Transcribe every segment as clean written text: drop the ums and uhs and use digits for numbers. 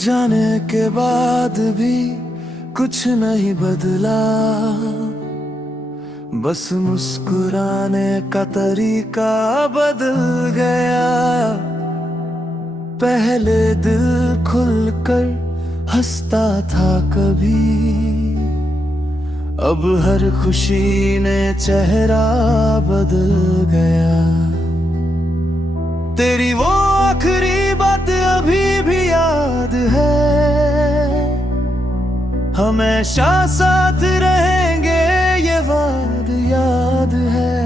जाने के बाद भी कुछ नहीं बदला, बस मुस्कुराने का तरीका बदल गया। पहले दिल खुलकर हंसता था कभी, अब हर खुशी ने चेहरा बदल गया। तेरी वो आखिरी बात अभी भी याद है, हमेशा साथ रहेंगे ये वाद याद है।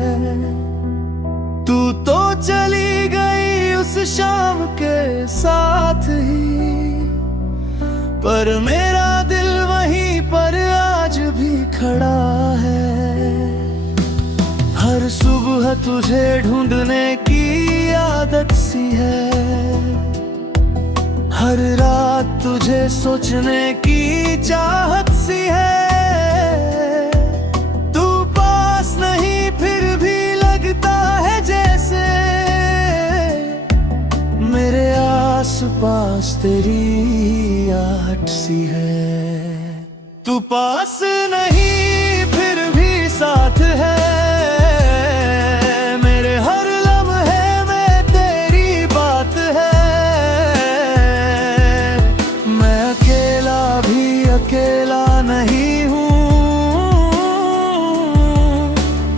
तू तो चली गई उस शाम के साथ ही, पर मेरा दिल वहीं पर आज भी खड़ा है। हर सुबह तुझे ढूंढने की आदत सी है, हर रात तुझे सोचने की चाहत सी है। तू पास नहीं फिर भी लगता है जैसे मेरे आस पास तेरी आहट सी है। तू पास नहीं फिर भी साथ है, अकेला नहीं हूँ,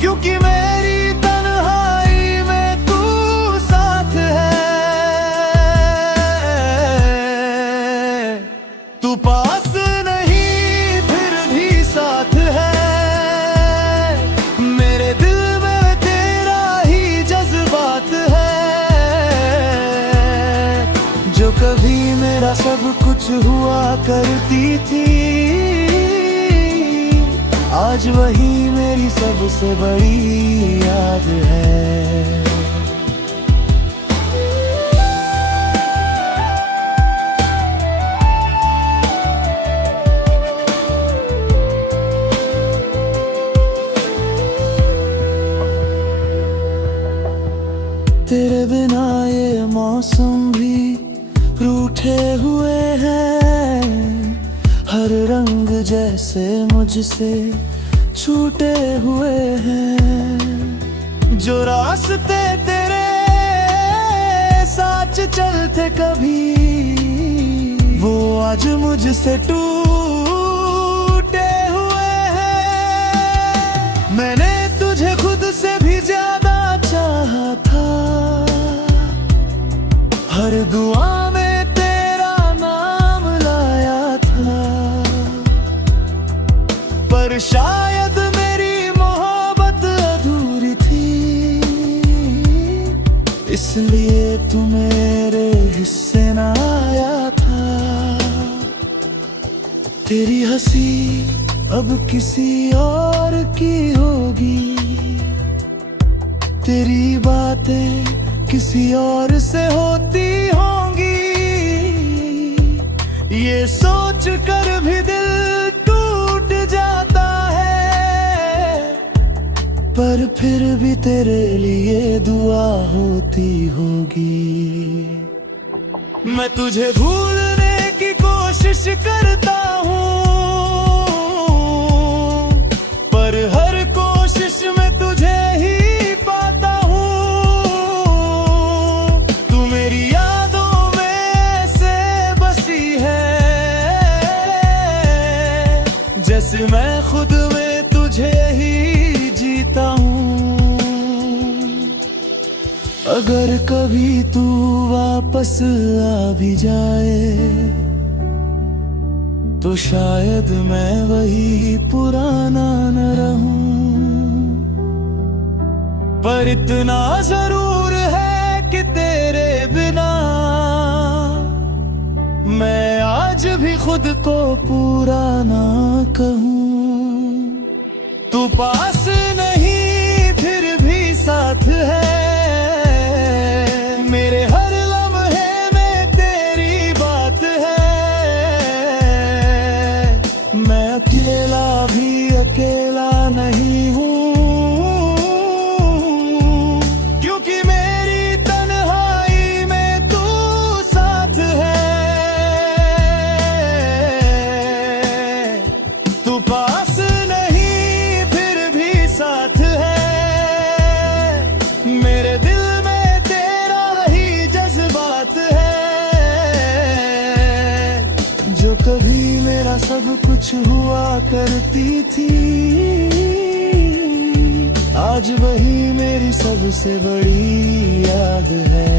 क्योंकि मेरी तन्हाई में तू साथ है। तू पास नहीं फिर भी साथ है, मेरे दिल में तेरा ही जज्बात है। जो कभी मेरा सब कुछ हुआ करती थी, आज वही मेरी सबसे बड़ी याद है। तेरे बिना ये मौसम भी रूठे हुए हैं, हर रंग जैसे मुझसे छूटे हुए हैं। जो रास्ते तेरे साथ चलते कभी, वो आज मुझसे टूटे हुए हैं। मैंने तुझे खुद से भी ज्यादा चाहा था, हर दुआ में शायद मेरी मोहब्बत अधूरी थी, इसलिए तू मेरे हिस्से ना आया था। तेरी हंसी अब किसी और की होगी, तेरी बातें किसी और से होती होंगी। ये सोच कर भी दिल जाता है, पर फिर भी तेरे लिए दुआ होती होगी। मैं तुझे भूलने की कोशिश करता हूँ, पर हर कोशिश में तुझे ही पाता हूँ। तू मेरी यादों में से बसी है, जैसे मैं खुद में तुझे ही जीता हूँ। अगर कभी तू वापस आ भी जाए, तो शायद मैं वही पुराना न रहूं। पर इतना जरूर है कि तेरे बिना मैं आज भी खुद को पूरा ना कहूँ। तू पास नहीं फिर भी साथ है, मेरे हर लम्हे में तेरी बात है। मैं अकेला भी अकेला नहीं हूँ, क्योंकि मेरी तन्हाई में तू साथ है। जो कभी मेरा सब कुछ हुआ करती थी, आज वही मेरी सबसे बड़ी याद है।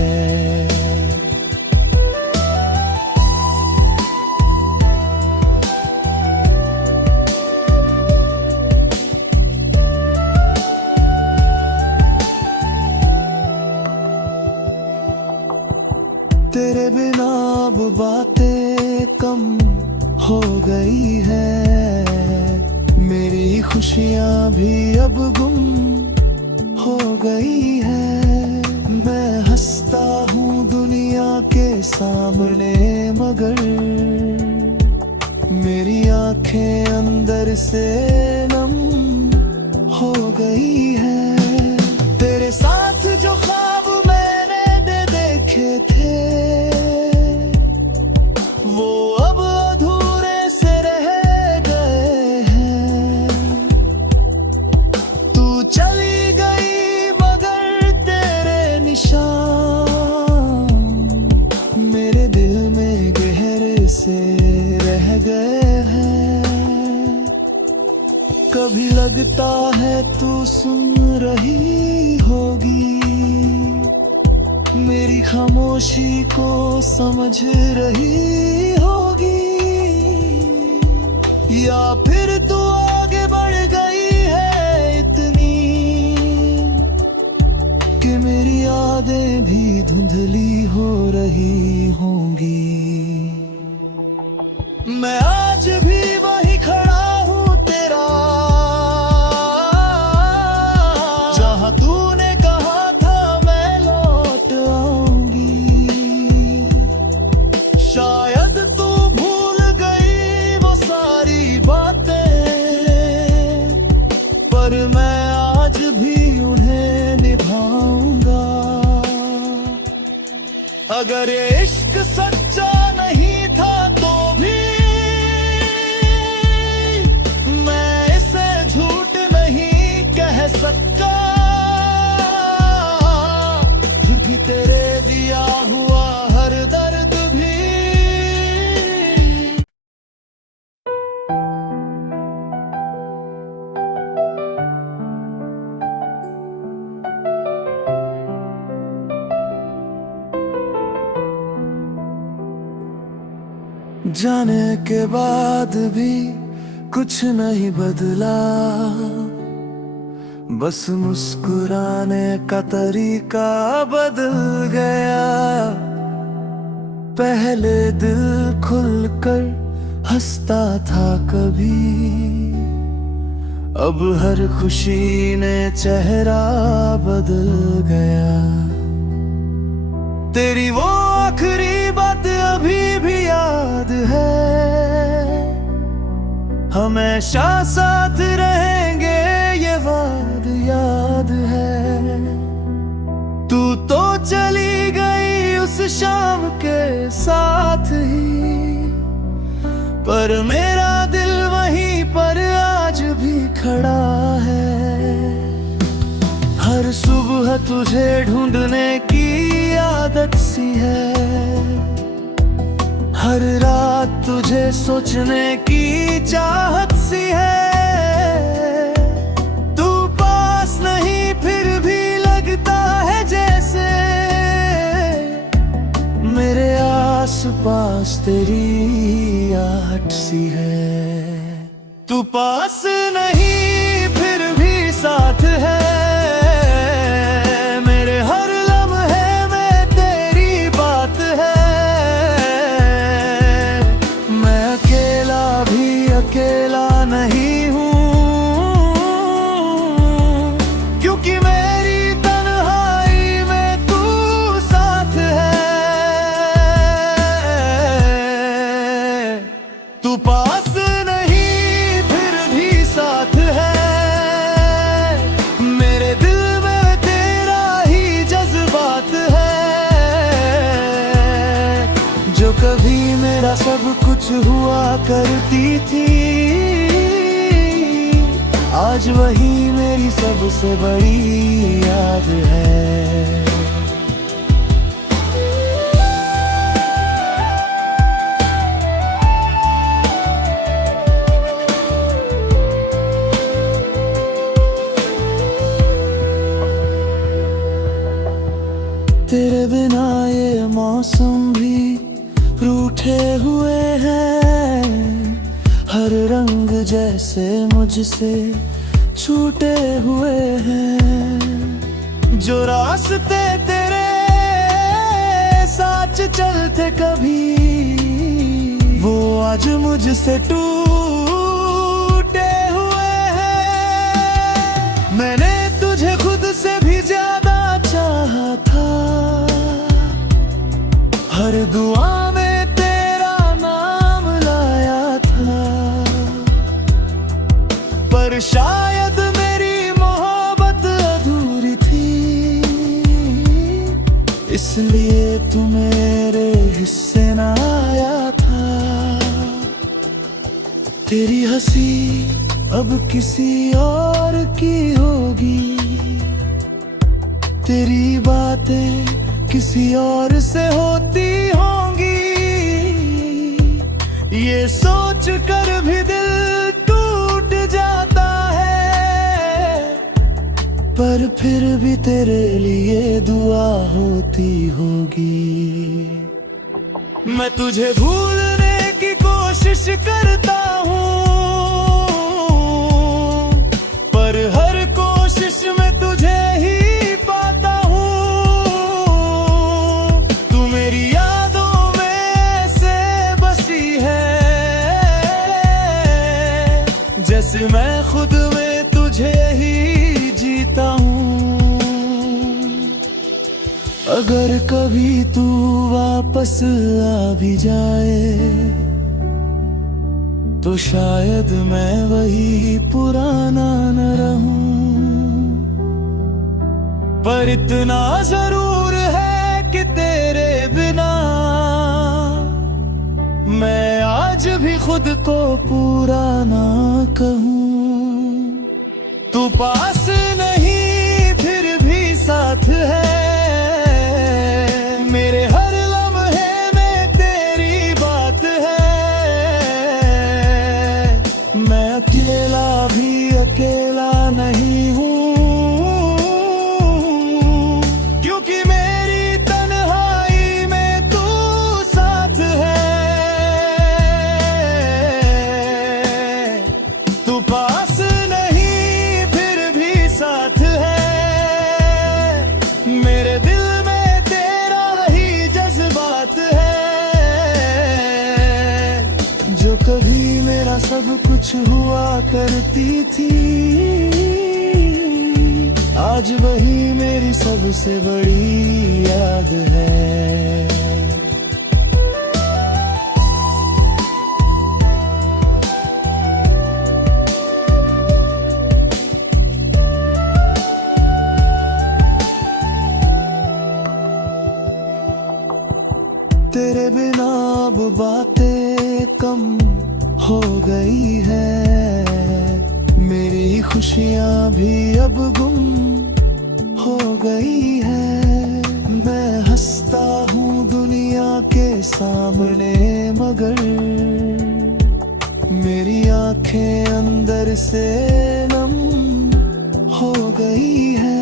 तेरे बिना अब बातें कम हो गई है, मेरी खुशियां भी अब गुम हो गई है। मैं हंसता हूँ दुनिया के सामने, मगर मेरी आंखें अंदर से नम हो गई है। तेरे साथ जो ख्वाब मैंने देखे थे, वो अब अधूरे से रह गए हैं। तू चली गई मगर तेरे निशान मेरे दिल में गहरे से रह गए हैं। कभी लगता है तू सुन रही होगी, मेरी खामोशी को समझ रही होगी, या फिर तू आगे बढ़ गई है इतनी कि मेरी यादें भी धुंधली हो रही होंगी। मैं आज भी वही खड़ा हूँ तेरा, जहाँ तूने कहा था मैं लौट आऊंगी। शायद तू भूल गई वो सारी बातें, पर मैं आज भी उन्हें निभाऊंगा। अगर ये इश्क सच्चा नहीं था तो भी मैं इसे झूठ नहीं कह सकता, क्योंकि तेरे दिया हुआ हर दर्द भी जाने के बाद भी कुछ नहीं बदला, बस मुस्कुराने का तरीका बदल गया। पहले दिल खुलकर हंसता था कभी, अब हर खुशी ने चेहरा बदल गया। तेरी वो आखिरी बात अभी भी याद है, हमेशा साथ रहेंगे ये वाद याद है। तू तो चली गई उस शाम के साथ ही, पर मेरा दिल वहीं पर आज भी खड़ा है। हर सुबह तुझे ढूंढने की आदत सी है, हर रात तुझे सोचने की चाहत सी है। तू पास नहीं फिर भी लगता है जैसे मेरे आस पास तेरी आहट सी है। तू पास नहीं फिर भी साथ है, अकेला नहीं हूँ, क्योंकि मेरी तन्हाई में तू साथ है। तू पास नहीं फिर भी साथ है, मेरे दिल में तेरा ही जज्बात है। जो कभी मेरा सब कुछ हुआ करती थी, आज वही मेरी सबसे बड़ी याद है। मौसम भी रूठे हुए हैं, हर रंग जैसे मुझसे छूटे हुए हैं। जो रास्ते तेरे साथ चलते कभी, वो आज मुझसे टूटे हुए हैं। मैंने तुझे खुद से भी ज्यादा चाहा था, हर दुआ में तेरा नाम लाया था, पर शायद मेरी मोहब्बत अधूरी थी, इसलिए तू मेरे हिस्से ना आया था। तेरी हंसी अब किसी और की होगी, तेरी बातें किसी और से होती होंगी, ये सोच कर भी दिल टूट जाता है, पर फिर भी तेरे लिए दुआ होती होगी। मैं तुझे भूलने की कोशिश करता हूँ, पर हर कोशिश में तुझे ही पाता हूँ। तू मेरी यादों में ऐसे बसी है, जैसे मैं खुद में तुझे ही जीता हूँ। अगर कभी तू वापस आ भी जाए, तो शायद मैं वही पुराना न रहूं, पर इतना जरूर है कि तेरे बिना मैं आज भी खुद को पूरा ना कहूं। तू पास नहीं फिर भी साथ है, मेरे हर लम्हे में तेरी बात है। मैं अकेला भी अकेला नहीं हूँ, क्योंकि मेरी तन्हाई में तू साथ है। तू पास नहीं फिर भी साथ है, मेरे दिल में तेरा ही जज्बात है। जो कभी मेरा सब कुछ हुआ करती थी, आज वही मेरी सबसे बड़ी याद है। तेरे बिना अब बातें कम हो गई है, मेरी खुशियाँ भी अब गुम हो गई है। मैं हंसता हूँ दुनिया के सामने, मगर मेरी आंखें अंदर से नम हो गई है।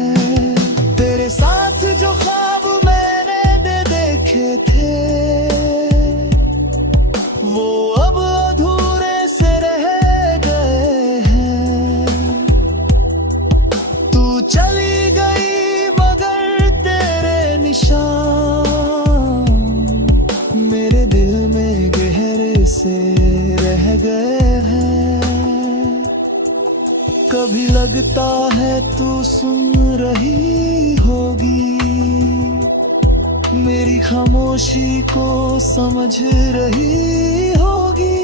तेरे साथ जो ख्वाब मैंने देखे थे, वो अब अधूरे से रह गए हैं। तू चली गई मगर तेरे निशान मेरे दिल में गहरे से रह गए हैं। कभी लगता है तू सुन रही होगी, मेरी खामोशी को समझ रही होगी,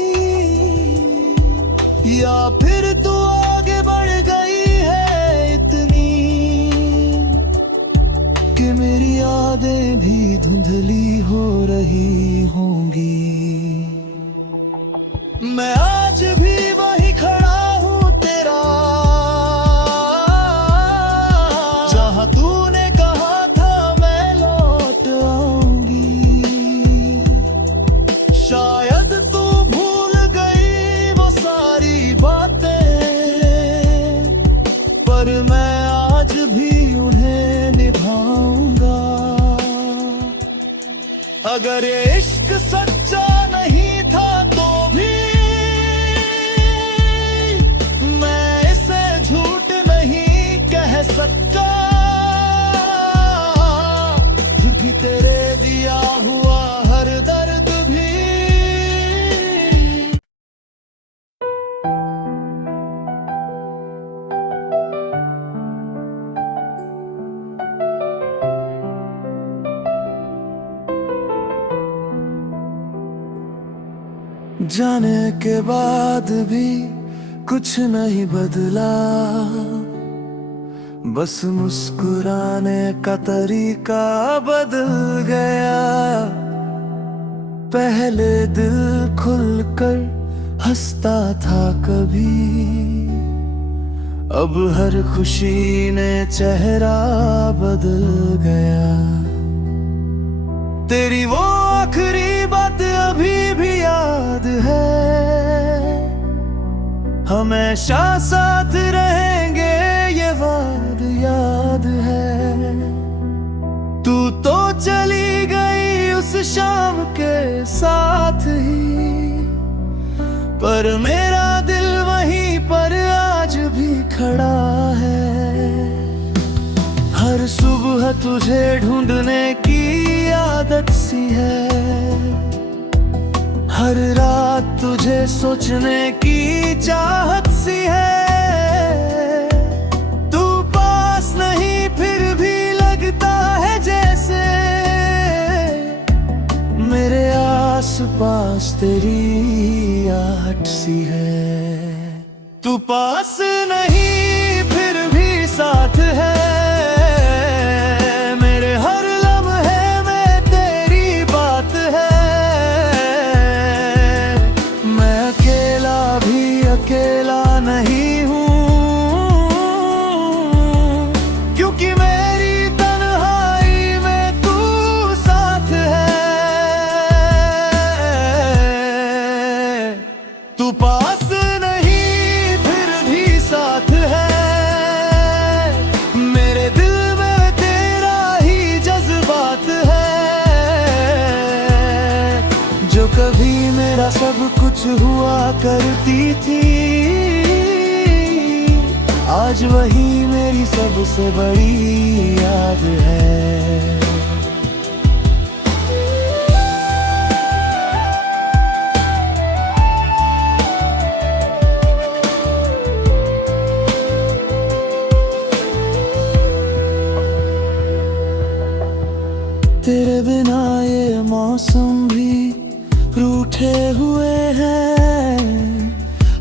या फिर तू आगे बढ़ गई है इतनी कि मेरी यादें भी धुंधली हो रही होंगी। मैं आज भी वही खड़ा हूँ तेरा, जहाँ तूने कहा था मैं लौट आऊंगी। शायद तू भूल गई वो सारी बातें, पर मैं आज भी उन्हें निभाऊंगा। अगर ये इश्क सच्चा नहीं था तो भी मैं इसे झूठ नहीं कह सकता, क्योंकि तेरे दिया हुआ हर दर्द भी जाने के बाद भी कुछ नहीं बदला, बस मुस्कुराने का तरीका बदल गया। पहले दिल खुलकर हंसता था कभी, अब हर खुशी ने चेहरा बदल गया। तेरी वो आखिरी बात अभी भी याद है, हमेशा साथ रहेंगे ये वाद याद है। तू तो चली गई उस शाम के साथ ही, पर मेरा दिल वहीं पर आज भी खड़ा है। हर सुबह तुझे ढूंढने की आदत सी है, हर रात तुझे सोचने की चाहत सी है। तू पास नहीं फिर भी लगता है जैसे मेरे आस पास तेरी आहट सी है। तू पास नहीं फिर भी साथ है, अकेला नहीं हूँ, क्योंकि मेरी तन्हाई में तू साथ है। तू पास नहीं फिर भी साथ है, मेरे दिल में तेरा ही जज्बात है। जो कभी मेरा सब कुछ हुआ करती थी, आज वही मेरी सबसे बड़ी याद है। तेरे बिना ये मौसम भी रूठे हुए हैं,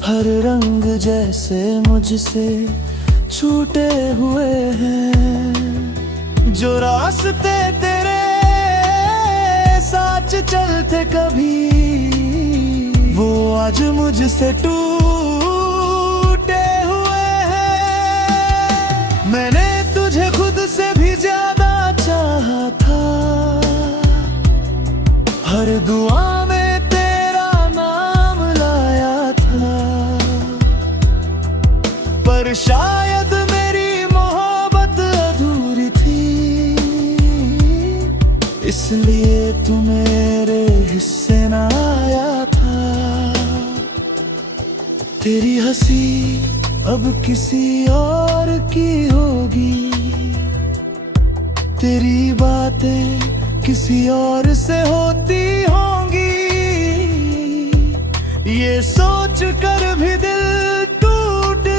हर रंग जैसे मुझसे छूटे हुए हैं। जो रास्ते तेरे साथ चलते कभी, वो आज मुझसे टूटे हुए हैं। मैंने तुझे खुद से भी ज्यादा चाहा था, हर दुआ में पर शायद मेरी मोहब्बत अधूरी थी, इसलिए तू मेरे हिस्से न आया था। तेरी हंसी अब किसी और की होगी, तेरी बातें किसी और से होती होंगी। ये सोच कर भी दिल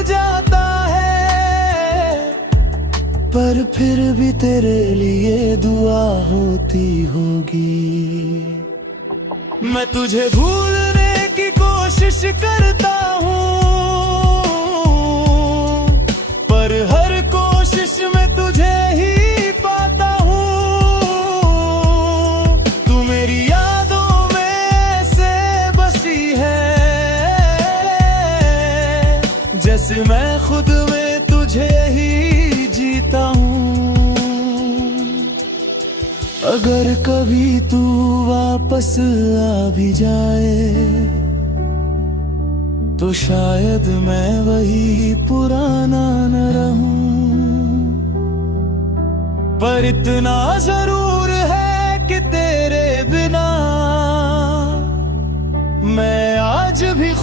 जाता है, पर फिर भी तेरे लिए दुआ होती होगी। मैं तुझे भूलने की कोशिश करता हूँ, पर हर कोशिश में तुझे ही पाता हूँ। तू मेरी यादों में से बसी है, जैसे मैं खुद में तुझे ही जीता हूँ। अगर कभी तू वापस आ भी जाए, तो शायद मैं वही पुराना न रहूं। पर इतना जरूर है कि तेरे बिना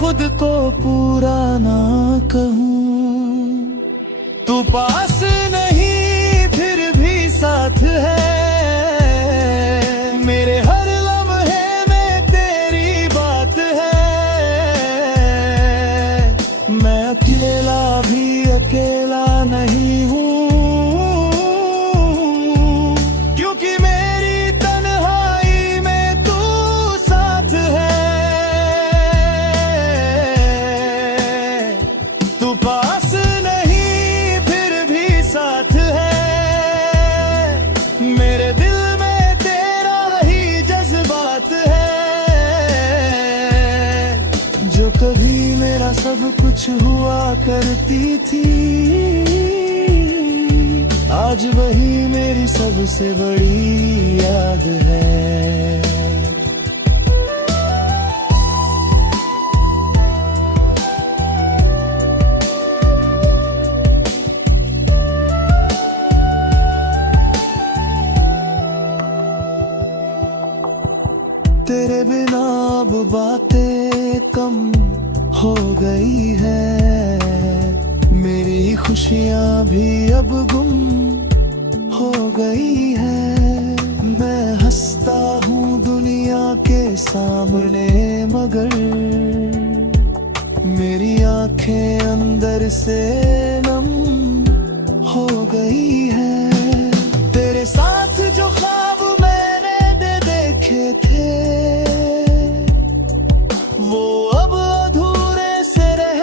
खुद को पूरा ना कहूँ, तू पास नहीं फिर भी साथ है। मेरे हर लम्हे में तेरी बात है। मैं अकेला भी अकेला नहीं हूँ, क्योंकि मेरी तन्हाई में तू साथ है। तू पास नहीं फिर भी साथ है। मेरे दिल में तेरा ही जज्बात है। जो कभी मेरा सब कुछ हुआ करती थी, आज वही मेरी सबसे बड़ी याद है। तेरे बिना अब बातें कम हो गई है। मेरी खुशियाँ भी अब गुम हो गई है। मैं हंसता हूँ दुनिया के सामने, मगर मेरी आंखें अंदर से नम हो गई है। तेरे साथ जो ख्वाब मैंने देखे थे, वो अब अधूरे से रह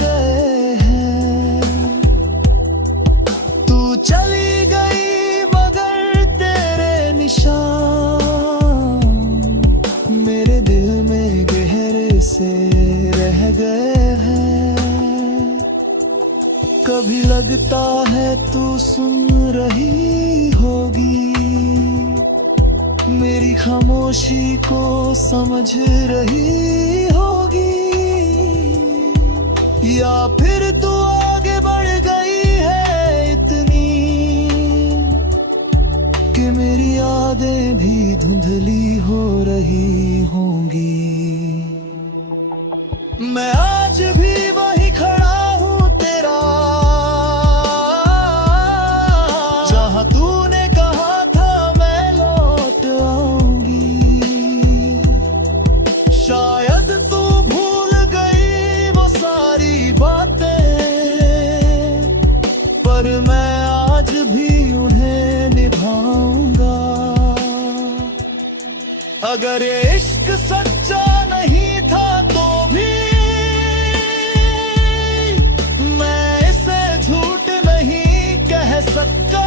गए हैं। तू चली गई मगर तेरे निशान मेरे दिल में गहरे से रह गए हैं। कभी लगता है तू सुन रही होगी, मेरी खामोशी को समझ रही होगी, या फिर तू आगे बढ़ गई है इतनी कि मेरी यादें भी धुंधली हो रही होंगी। मैं आज भी वही खड़ा हूँ तेरा, जहाँ तूने कहा था मैं लौट आऊंगी। शायद तू भूल गई वो सारी बातें, पर मैं आज भी उन्हें निभाऊंगा। अगर ये इश्क सच्चा नहीं था तो भी मैं इसे झूठ नहीं कह सकता,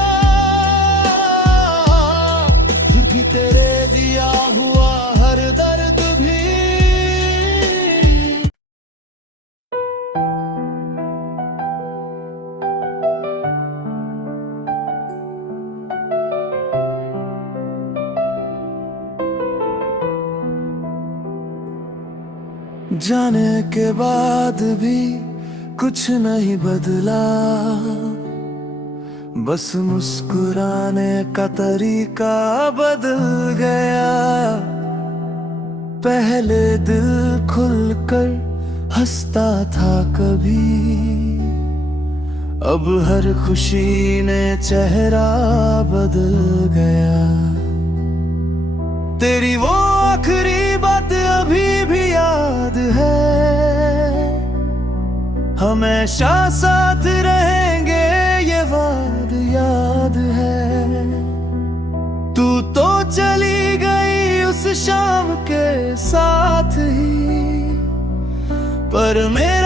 क्योंकि तेरे दिया हुआ हर दर्द भी जाने के बाद भी कुछ नहीं बदला। बस मुस्कुराने का तरीका बदल गया। पहले दिल खुलकर हंसता था कभी, अब हर खुशी ने चेहरा बदल गया। तेरी वो आखिरी बात अभी भी याद है, हमेशा साथ रहेंगे ये वाद याद है। तू तो चली गई उस शाम के साथ ही, पर मेरे